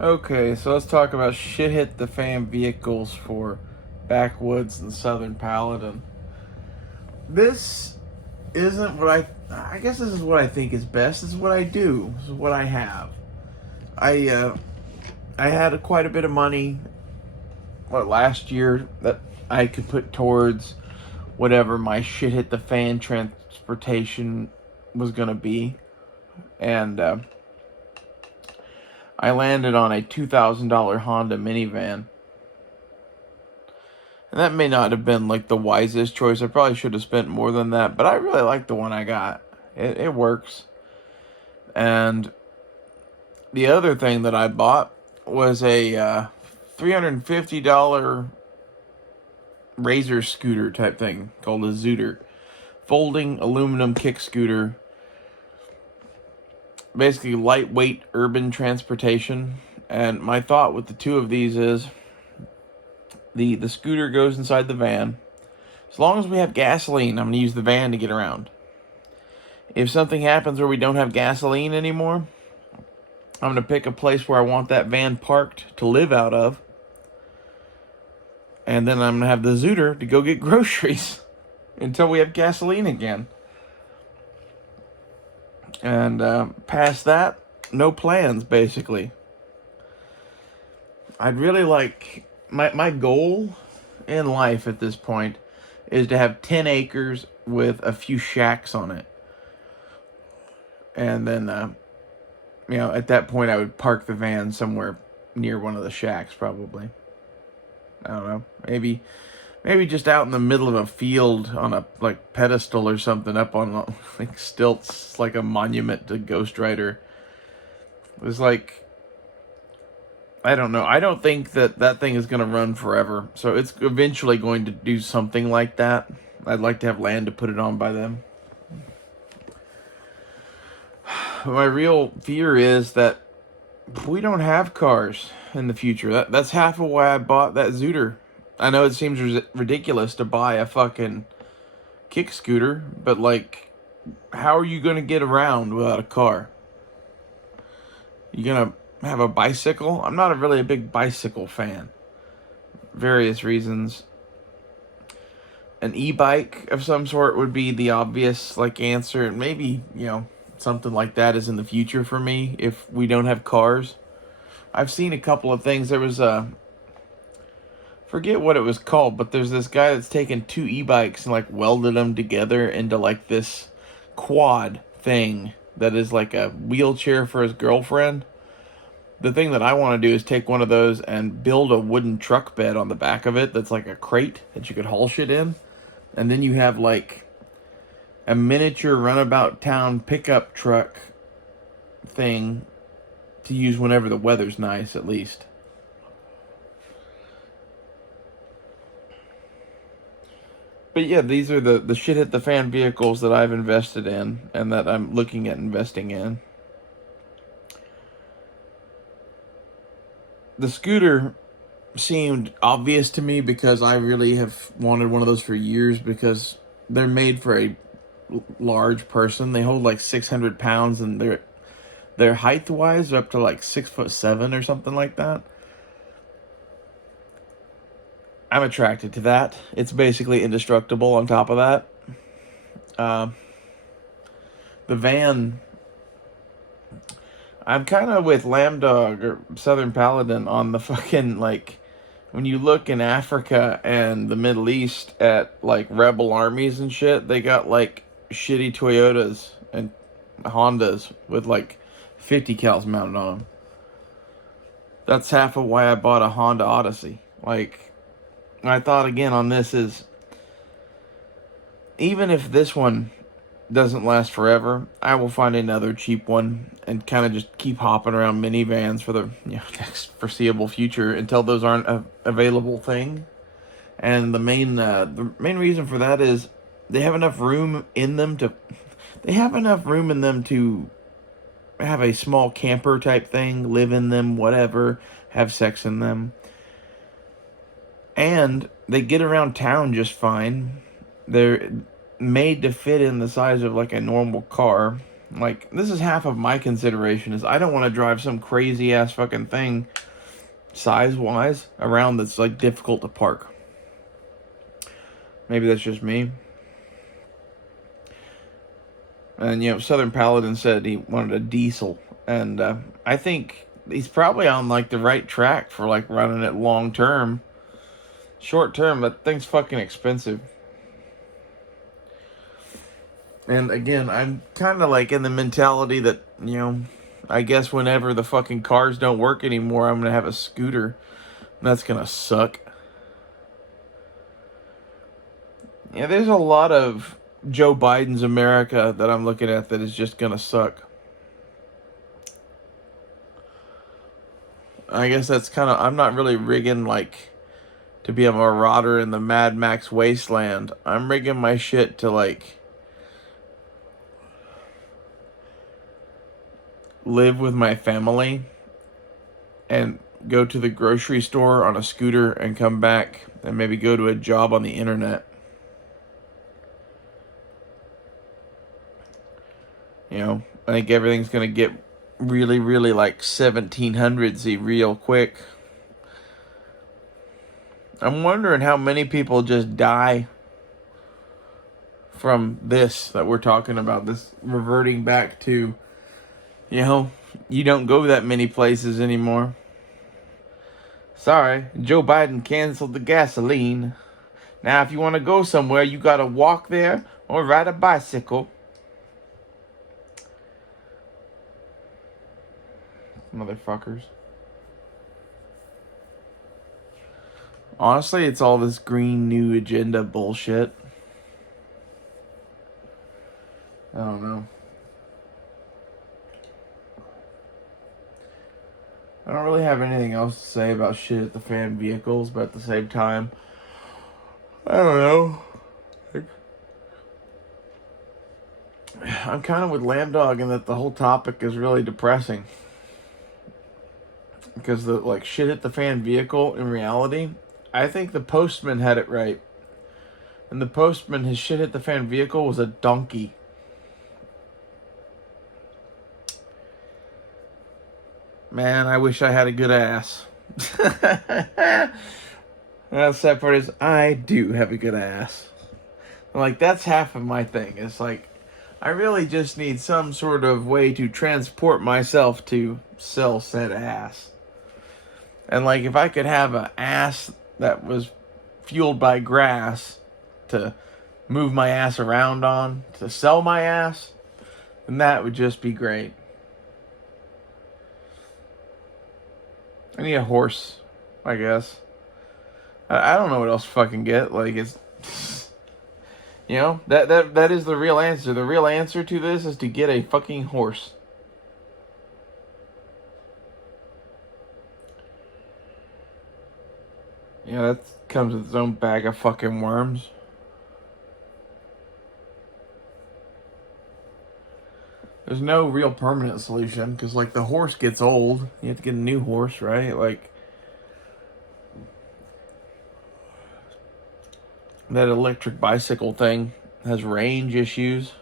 Okay, so let's talk about shit hit the fan vehicles for backwoods and southern Paladin. This isn't what I guess this is what I think is best. This is what I do. This is what I have. I had quite a bit of money last year that I could put towards whatever my shit hit the fan transportation was gonna be, and I landed on a $2,000 Honda minivan. And that may not have been like the wisest choice. I probably should have spent more than that, but I really like the one I got. It works. And the other thing that I bought was a $350 Razor scooter type thing called a Zooter. Folding aluminum kick scooter. Basically lightweight urban transportation. And my thought with the two of these is the scooter goes inside the van. As long as we have gasoline, I'm going to use the van to get around. If something happens where we don't have gasoline anymore, I'm going to pick a place where I want that van parked to live out of. And then I'm going to have the Zooter to go get groceries until we have gasoline again. And past that, no plans, basically. I'd really like... My goal in life at this point is to have 10 acres with a few shacks on it. And then, at that point I would park the van somewhere near one of the shacks, probably. I don't know. Maybe just out in the middle of a field on a, pedestal or something up on, stilts, like a monument to Ghost Rider. It was I don't know. I don't think that thing is going to run forever. So it's eventually going to do something like that. I'd like to have land to put it on by then. My real fear is that we don't have cars in the future. That's half of why I bought that Zooter. I know it seems ridiculous to buy a fucking kick scooter, but how are you going to get around without a car? You going to have a bicycle? I'm not really a big bicycle fan. Various reasons. An e-bike of some sort would be the obvious answer. Maybe, something like that is in the future for me if we don't have cars. I've seen a couple of things. There was forget what it was called, but there's this guy that's taken two e-bikes and welded them together into this quad thing that is like a wheelchair for his girlfriend. The thing that I want to do is take one of those and build a wooden truck bed on the back of it that's like a crate that you could haul shit in. And then you have a miniature runabout town pickup truck thing to use whenever the weather's nice, at least. But yeah, these are the shit hit the fan vehicles that I've invested in and that I'm looking at investing in. The scooter seemed obvious to me because I really have wanted one of those for years because they're made for a large person. They hold 600 pounds and they're height wise up to 6'7" or something like that. I'm attracted to that. It's basically indestructible on top of that. The van, I'm kind of with Lambdog or Southern Paladin on the fucking when you look in Africa and the Middle East at rebel armies and shit, they got shitty Toyotas and Hondas with 50 cals mounted on them. That's half of why I bought a Honda Odyssey. My thought again on this is, even if this one doesn't last forever, I will find another cheap one and kind of just keep hopping around minivans for the next foreseeable future until those aren't a available thing. And the main reason for that is they have enough room in them to have a small camper type thing, live in them, whatever, have sex in them. And they get around town just fine. They're made to fit in the size of a normal car. Like, this is half of my consideration, is I don't want to drive some crazy ass fucking thing size wise around that's like difficult to park. Maybe that's just me. And Southern Paladin said he wanted a diesel, and I think he's probably on like the right track for like running it long term. Short term, that thing's fucking expensive. And again, I'm kind of like in the mentality that, I guess whenever the fucking cars don't work anymore, I'm going to have a scooter. And that's going to suck. Yeah, there's a lot of Joe Biden's America that I'm looking at that is just going to suck. I guess that's kind of, I'm not really rigging like to be a marauder in the Mad Max wasteland. I'm rigging my shit to like live with my family and go to the grocery store on a scooter and come back and maybe go to a job on the internet. I think everything's going to get really, really like 1700s-y real quick. I'm wondering how many people just die from this that we're talking about, this reverting back to, you don't go that many places anymore. Sorry, Joe Biden canceled the gasoline. Now, if you want to go somewhere, you got to walk there or ride a bicycle. Motherfuckers. Honestly, it's all this green new agenda bullshit. I don't know. I don't really have anything else to say about shit at the fan vehicles, but at the same time, I don't know. I'm kind of with Lambdog in that the whole topic is really depressing. Because the shit at the fan vehicle, in reality, I think the postman had it right. And the postman, his shit at the fan vehicle was a donkey. Man, I wish I had a good ass. The sad part is, I do have a good ass. Like, that's half of my thing. It's like, I really just need some sort of way to transport myself to sell said ass. And like, if I could have an ass that was fueled by grass to move my ass around on, to sell my ass, then that would just be great. I need a horse, I guess. I don't know what else to fucking get. Like, it's... that is the real answer. The real answer to this is to get a fucking horse. That comes with its own bag of fucking worms. There's no real permanent solution, because, like, the horse gets old. You have to get a new horse, right? Like, that electric bicycle thing has range issues,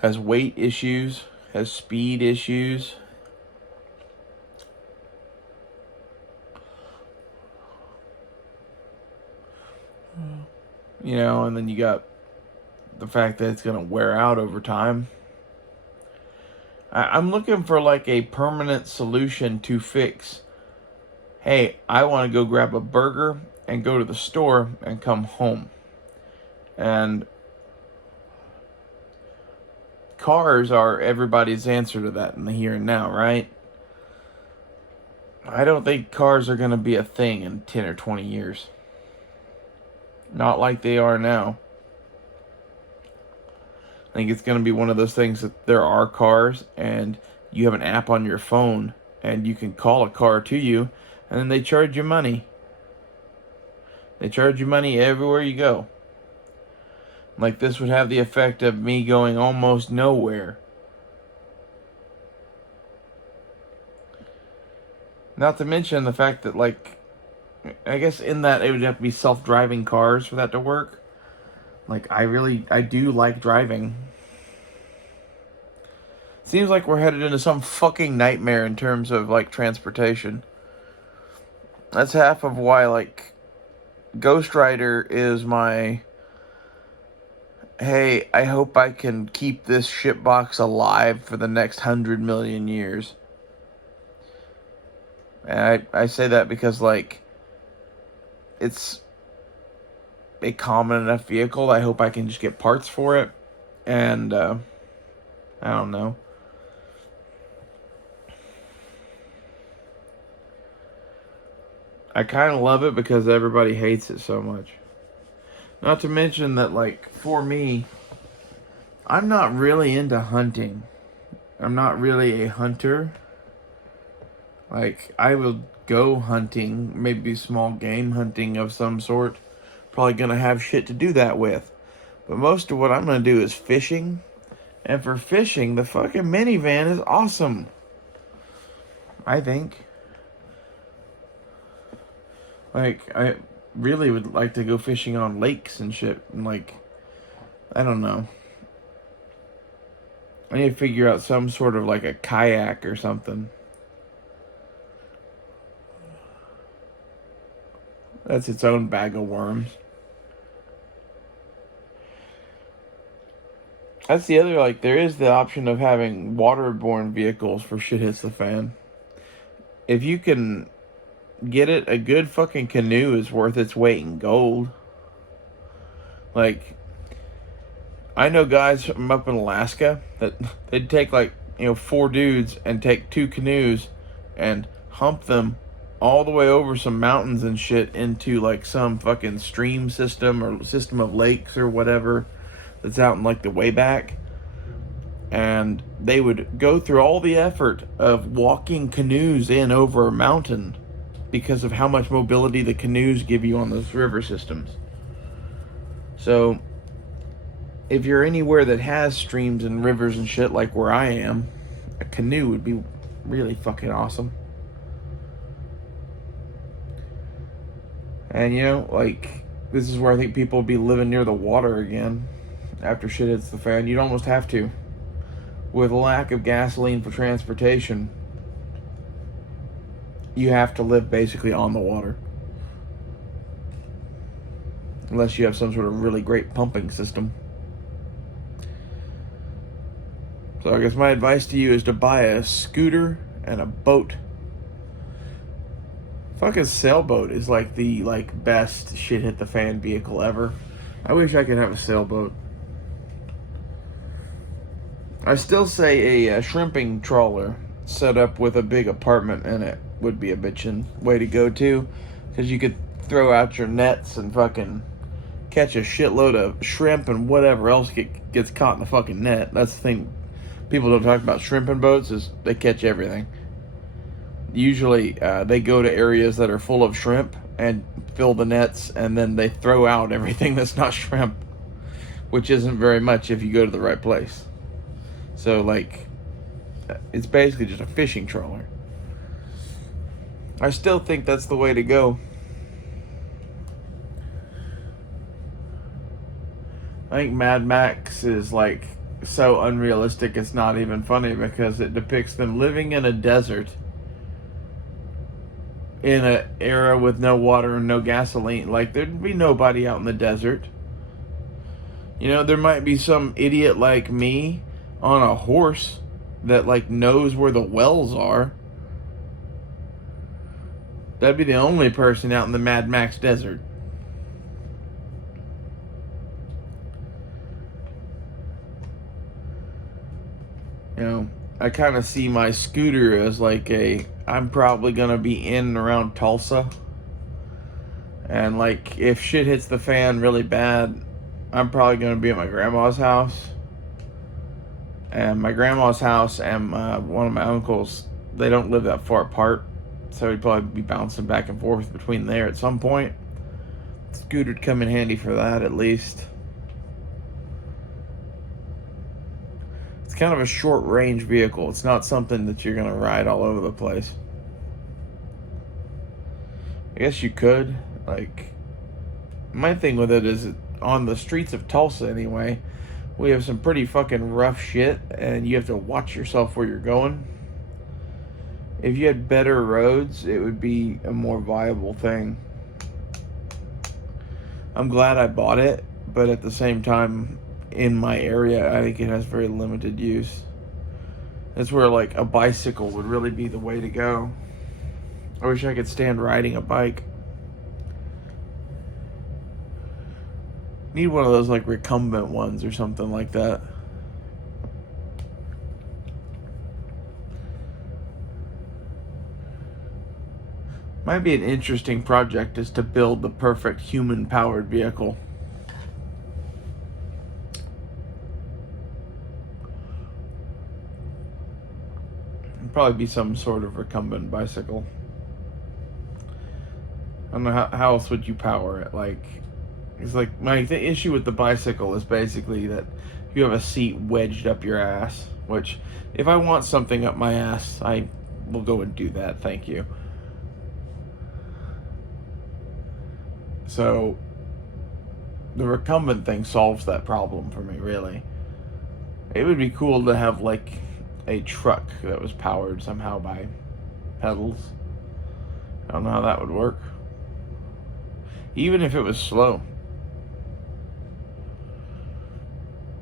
has weight issues, has speed issues. And then you got the fact that it's going to wear out over time. I'm looking for like a permanent solution to fix, hey, I want to go grab a burger and go to the store and come home. And cars are everybody's answer to that in the here and now, right? I don't think cars are going to be a thing in 10 or 20 years. Not like they are now. I think it's going to be one of those things that there are cars and you have an app on your phone and you can call a car to you and then they charge you money. They charge you money everywhere you go. Like, this would have the effect of me going almost nowhere. Not to mention the fact that, like, I guess in that it would have to be self-driving cars for that to work. Like, I do like driving. Seems like we're headed into some fucking nightmare in terms of, like, transportation. That's half of why, like, Ghost Rider is my... Hey, I hope I can keep this shitbox alive for the next 100 million years. And I say that because, like, it's a common enough vehicle. I hope I can just get parts for it. And, I don't know. I kind of love it because everybody hates it so much. Not to mention that, like, for me, I'm not really into hunting. I'm not really a hunter. Like, I will go hunting, maybe small game hunting of some sort. Probably gonna have shit to do that with. But most of what I'm gonna do is fishing. And for fishing, the fucking minivan is awesome. I think. Like, I really would like to go fishing on lakes and shit. And, like, I don't know. I need to figure out some sort of, like, a kayak or something. That's its own bag of worms. That's the other, like, there is the option of having waterborne vehicles for shit hits the fan. If you can get it, a good fucking canoe is worth its weight in gold. Like, I know guys from up in Alaska that they'd take, like, 4 dudes and take 2 canoes and hump them all the way over some mountains and shit into, like, some fucking stream system or system of lakes or whatever that's out in, like, the way back. And they would go through all the effort of walking canoes in over a mountain because of how much mobility the canoes give you on those river systems. So, if you're anywhere that has streams and rivers and shit like where I am, a canoe would be really fucking awesome. And, like, this is where I think people will be living near the water again after shit hits the fan. You'd almost have to. With a lack of gasoline for transportation, you have to live basically on the water. Unless you have some sort of really great pumping system. So I guess my advice to you is to buy a scooter and a boat. Fucking sailboat is like the best shit hit the fan vehicle ever. I wish I could have a sailboat. I still say a shrimping trawler set up with a big apartment in it would be a bitchin' way to go too, because you could throw out your nets and fucking catch a shitload of shrimp and whatever else gets caught in the fucking net. That's the thing people don't talk about shrimping boats, is they catch everything. Usually they go to areas that are full of shrimp and fill the nets, and then they throw out everything that's not shrimp, which isn't very much if you go to the right place. So, like, it's basically just a fishing trawler. I still think that's the way to go. I think Mad Max is, like, so unrealistic it's not even funny, because it depicts them living in a desert in an era with no water and no gasoline. Like, there'd be nobody out in the desert. There might be some idiot like me on a horse that, like, knows where the wells are. That'd be the only person out in the Mad Max desert. I kind of see my scooter as like I'm probably gonna be in and around Tulsa, and, like, if shit hits the fan really bad, I'm probably gonna be at my grandma's house. And my grandma's house and one of my uncles, they don't live that far apart, so we'd probably be bouncing back and forth between there at some point. Scooter'd come in handy for that, at least. It's kind of a short-range vehicle. It's not something that you're going to ride all over the place. I guess you could. Like, my thing with it is, on the streets of Tulsa anyway, We have some pretty fucking rough shit, and you have to watch yourself where you're going. If you had better roads, it would be a more viable thing. I'm glad I bought it, but at the same time, in my area, I think it has very limited use. That's where, like, a bicycle would really be the way to go. I wish I could stand riding a bike. Need one of those, like, recumbent ones or something like that. Might be an interesting project, is to build the perfect human-powered vehicle. It'd probably be some sort of recumbent bicycle. I don't know how else would you power it. Like, it's like the issue with the bicycle is basically that you have a seat wedged up your ass. Which, if I want something up my ass, I will go and do that. Thank you. So, the recumbent thing solves that problem for me, really. It would be cool to have, like, a truck that was powered somehow by pedals. I don't know how that would work. Even if it was slow.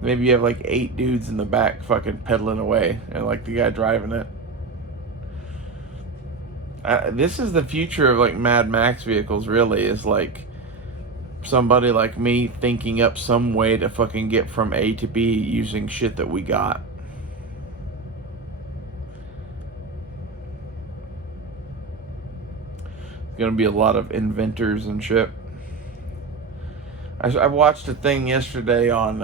Maybe you have, like, 8 dudes in the back fucking pedaling away, and, like, the guy driving it. This is the future of, like, Mad Max vehicles, really, is, like, somebody like me thinking up some way to fucking get from A to B using shit that we got. There's gonna be a lot of inventors and shit. I watched a thing yesterday on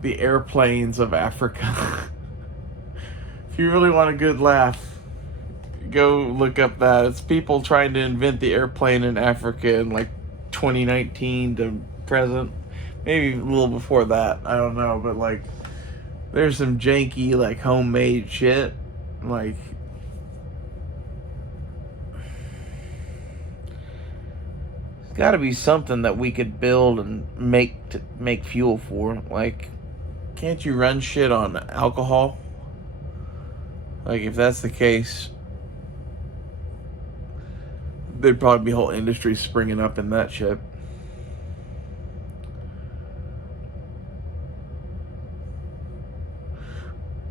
the airplanes of Africa. If you really want a good laugh, go look up that. It's people trying to invent the airplane in Africa in like 2019 to present. Maybe a little before that. I don't know. But like, there's some janky, like, homemade shit. Like, it's got to be something that we could build and make fuel for. Like, can't you run shit on alcohol? Like, if that's the case, there'd probably be whole industries springing up in that shit.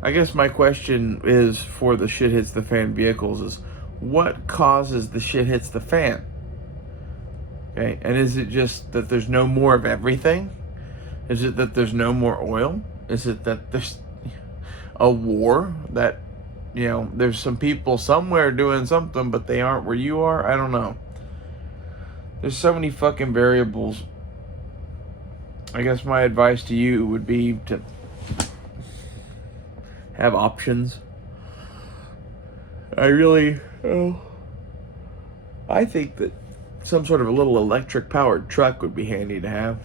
I guess my question is, for the shit hits the fan vehicles, is what causes the shit hits the fan? Okay, and is it just that there's no more of everything? Is it that there's no more oil? Is it that there's a war, that, you know, there's some people somewhere doing something, but they aren't where you are? I don't know. There's so many fucking variables. I guess my advice to you would be to have options. I think that some sort of a little electric powered truck would be handy to have.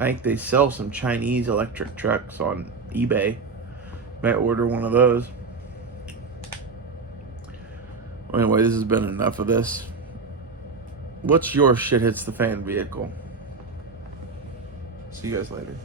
I think they sell some Chinese electric trucks on eBay. Might order one of those. Anyway, this has been enough of this. What's your shit hits the fan vehicle? See you guys later.